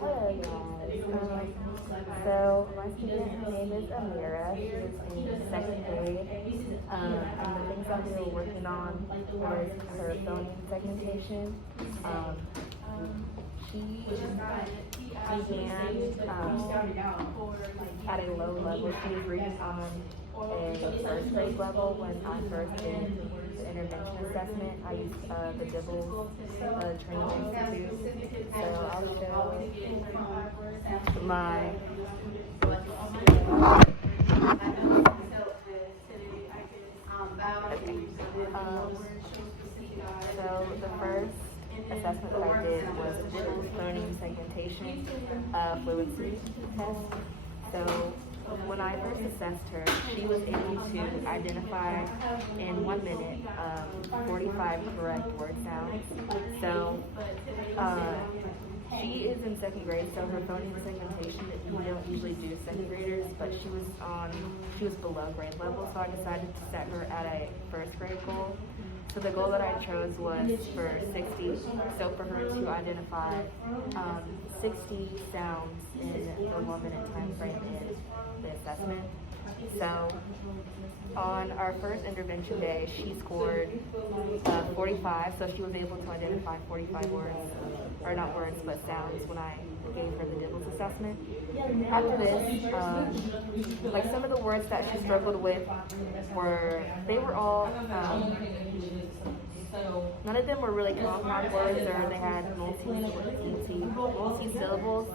Hello, guys. So my student name is Amira. She is in second grade. And the things that we were working on was her phone segmentation. She began at a low level. She was reading on a first grade level when I first did the intervention assessment. I used the Dibbles Training Institute. So I'll show my so the first assessment that I did was a Dibbles Learning Segmentation Fluency Test. So when I first assessed her, she was able to identify in 1 minute 45 correct word sounds. So she is in second grade, so her phoneme segmentation, we don't usually do second graders, but she was below grade level, so I decided to set her at a first grade goal. So the goal that I chose was for 60, so for her to identify 60 sounds in the 1 minute time frame in the assessment. So on our first intervention day, she scored 45, so she was able to identify 45 words, or not words, but sounds when I gave her the Dibbles assessment. After this, like some of the words that she struggled with they were all, none of them were really compound words, or they had multi-syllables.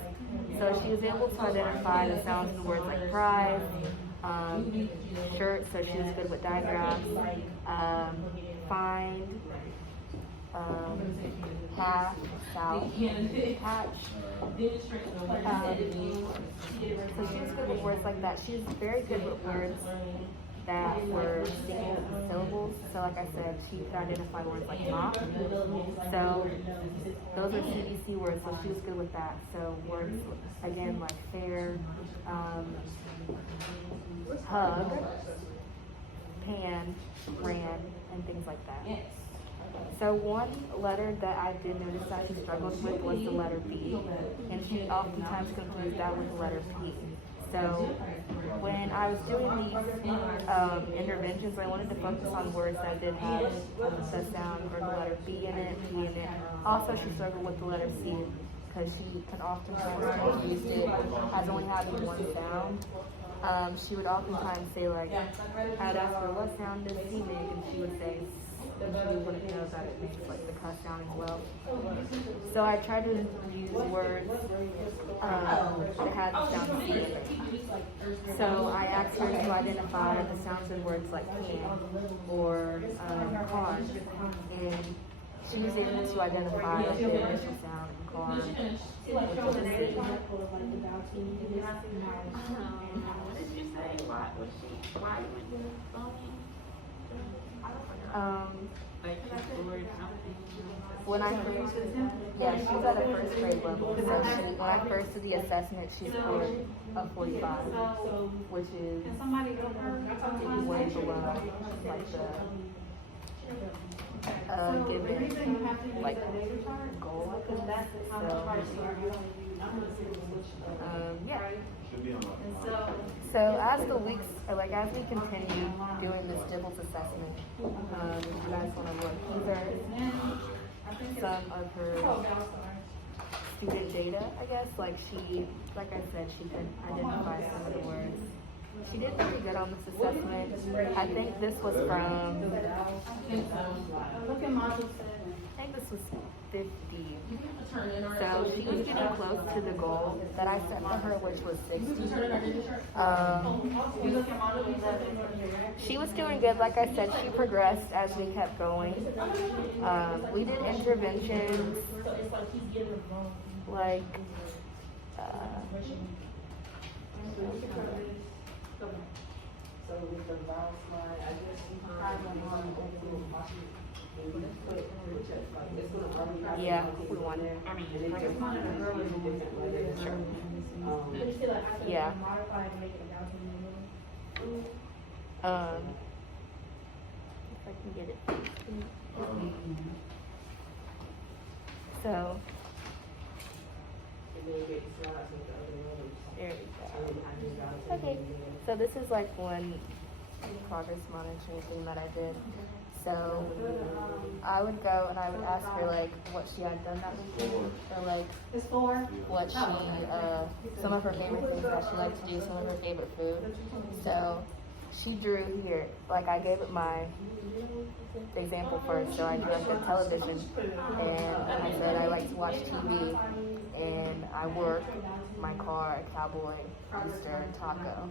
So she was able to identify the sounds in words like prize, shirt, so she was good with diagrams, find, half, south, patch. So she was good with words like that. She's very good with words that were single syllables. So like I said, she could identify words like mop. So those are CBC words, so she was good with that. So words, again, like fair, hug, pan, ran, and things like that. So one letter that I did notice that she struggled with was the letter B, and she oftentimes confused that with the letter P. So when I was doing these interventions, I wanted to focus on words that did have the sound or the letter B in it, P in it. Also, she struggled with the letter C because she could oftentimes confuse it as only having one sound. She would oftentimes say, like, I'd ask her, what sound does C make? And she would say, and she wouldn't know that it makes like the cuss sound as well. So I tried to use words that had the sound C in it. So I asked her to identify the sounds in words like can or car, and she was able to identify like, the initial sound in car, which was a C. What did you say? Why would you phone? Like she scored something? When I first, yeah, she was at a first grade level. So when I first did the assessment, she scored a 45, which is way below like the given like goal. So yeah. So as the weeks, like as we continue doing this Dibbles assessment, if you guys want to look, these are some of her student data, I guess. Like like I said, she could identify some of the words. She did pretty good on this assessment. I think this was from, I think this was 50. So she was getting close to the goal that I set for her, which was 60. She was doing good. Like I said, she progressed as we kept going. We did interventions like yeah, we won. Sure. Yeah. If I can get it. So There we go. Okay, so this is like one progress monitoring thing that I did. So I would go and I would ask her like what she had done that week, or like what she, some of her favorite things that she liked to do, some of her favorite food. So she drew here, like I gave it my example first. So I drew like the television, and I said I like to watch TV, and I work, my car, a cowboy, Easter, taco.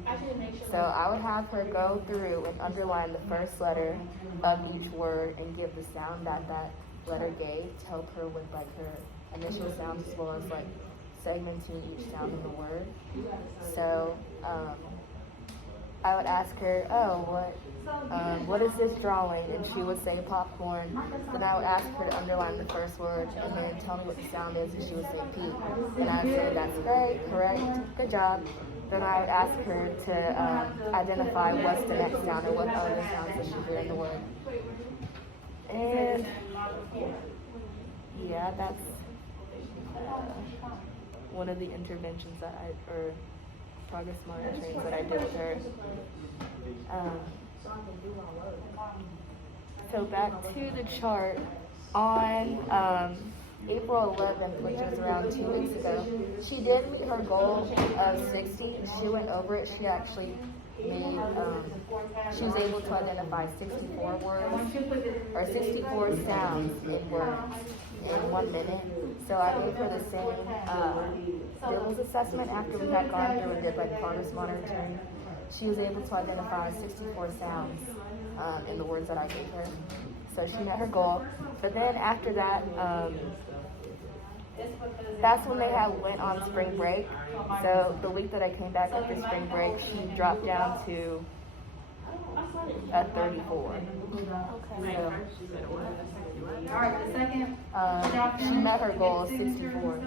So I would have her go through and underline the first letter of each word and give the sound that that letter gave to help her with like her initial sounds as well as like segmenting each sound in the word. So I would ask her, oh, what is this drawing? And she would say popcorn. Then I would ask her to underline the first word and then tell me what the sound is, and she would say P. And I would say, that's great, correct, good job. Then I would ask her to identify what's the next sound or what other sounds that she heard in the word. And yeah, that's one of the interventions that or progress monitoring that I did with her. So back to the chart, on April 11th, which was around 2 weeks ago, she did meet her goal of 60. She went over it. She actually made, she was able to identify 64 words, or 64 sounds in words in 1 minute. So I gave her the same skills assessment after we had gone through and did like progress monitoring. She was able to identify 64 sounds in the words that I gave her. So she met her goal. But then after that, that's when they went on spring break. So the week that I came back after spring break, she dropped down to a 34. So, All right, the second. she met her goal of 64.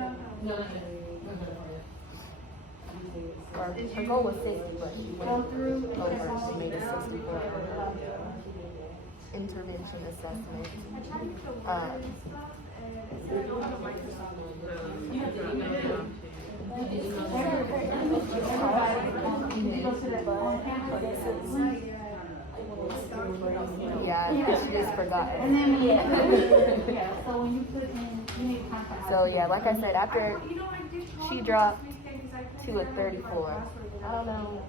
Or her goal was 60, but she went over. She made a 64 intervention assessment. Yeah, she just forgot. And then, yeah, so when you put in, you need contact. So yeah, like I said, after she dropped to a 34, I don't know,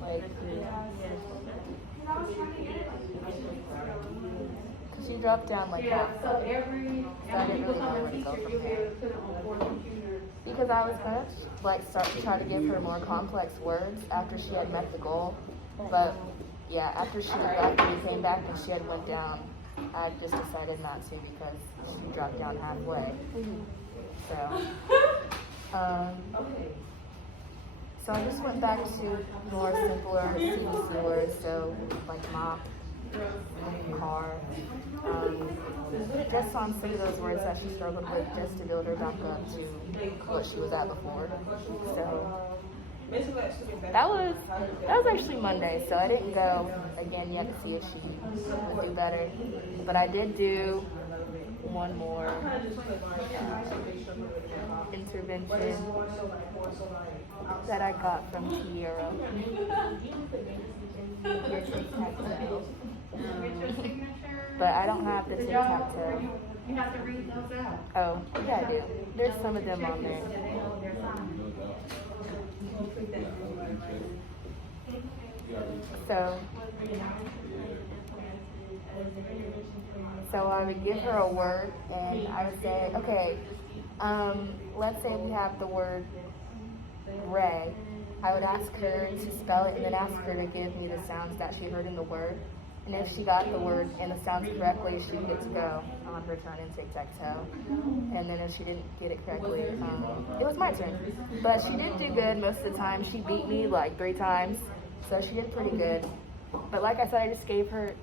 like, she dropped down like that. So every, So I didn't really know where to go from there. Because I was gonna like start to try to give her more complex words after she had met the goal, but yeah, after we came back and she had went down, I just decided not to because she dropped down halfway. So I just went back to more simpler CBC words, so like mop, car, just on some of those words that she struggled with, just to build her back up to what she was at before. So that was actually Monday, so I didn't go again yet to see if she would do better, but I did do one more intervention that I got from Tierra. Your tic-tac-toe. But I don't have the tic-tac-toe. You have to read those out. Oh, yeah, I do. There's some of them on there. So I would give her a word and I would say, okay, let's say we have the word Ray. I would ask her to spell it and then ask her to give me the sounds that she heard in the word. And if she got the word and the sounds correctly, she would get to go on her turn and tic-tac-toe. And then if she didn't get it correctly, it was my turn. But she did do good most of the time. She beat me like 3 times, so she did pretty good. But like I said, I just gave her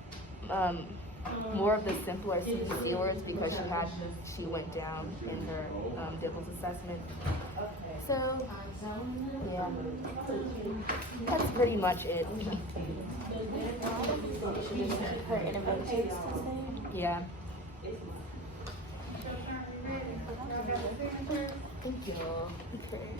more of the simpler CBC words because she went down in her Dibbles assessment. So yeah, that's pretty much it. Her interventions. Yeah. Thank you. Okay.